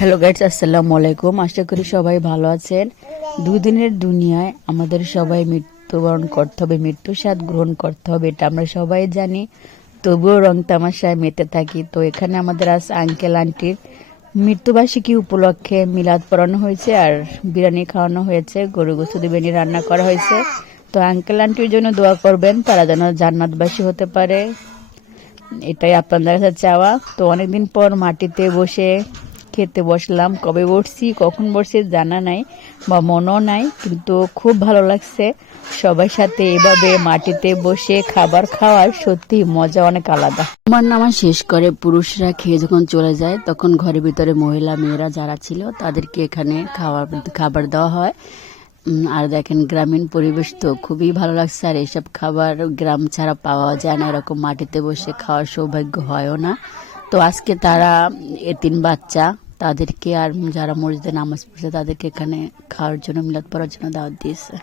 Hello guys, আসসালামু আলাইকুম। আশা করি সবাই ভালো আছেন। দুদিনের দুনিয়ায় আমাদের সবাই মৃত্যুবরণ করতে হবে, মৃত্যু স্বাদ গ্রহণ করতে হবে, এটা আমরা সবাই জানি। তবুও রং তামাশায় মেতে থাকি। তো এখানে আমাদের আজ আঙ্কেল আন্টির মৃত্যুবার্ষিকী উপলক্ষে মিলাদ পড়ানো হয়েছে আর বিরিয়ানি খাওয়ানো হয়েছে, গরু গোশত বিরিয়ানি রান্না করা হয়েছে। তো আঙ্কেল আন্টির জন্য দোয়া করবেন, তারা যেন জান্নাতবাসী হতে পারে, এটাই আপনাদের কাছে চাওয়া। তো অনেকদিন পর মাটিতে বসে খেতে বসলাম। কবে বসছি কখন বসছি জানা নাই বা মনও নাই, কিন্তু খুব ভালো লাগছে সবার সাথে এভাবে মাটিতে বসে খাবার খাওয়ার। সত্যি মজা অনেক আলাদা। আমার নামাজ শেষ করে পুরুষরা খেয়ে যখন চলে যায়, তখন ঘরের ভিতরে মহিলা মেয়েরা যারা ছিল তাদেরকে এখানে খাবার দেওয়া হয়। আর দেখেন গ্রামীণ পরিবেশ তো খুবই ভালো লাগছে। আর এইসব খাবার গ্রাম ছাড়া পাওয়া যায় না, এরকম মাটিতে বসে খাওয়ার সৌভাগ্য হয়ও না। তো আজকে তারা এতিম বাচ্চা তাদেরকে আর যারা মসজিদে নামাজ পড়ছে তাদেরকে এখানে খাওয়ার জন্য, মিলাদ পড়ার জন্য দাওয়াত দিয়েছে।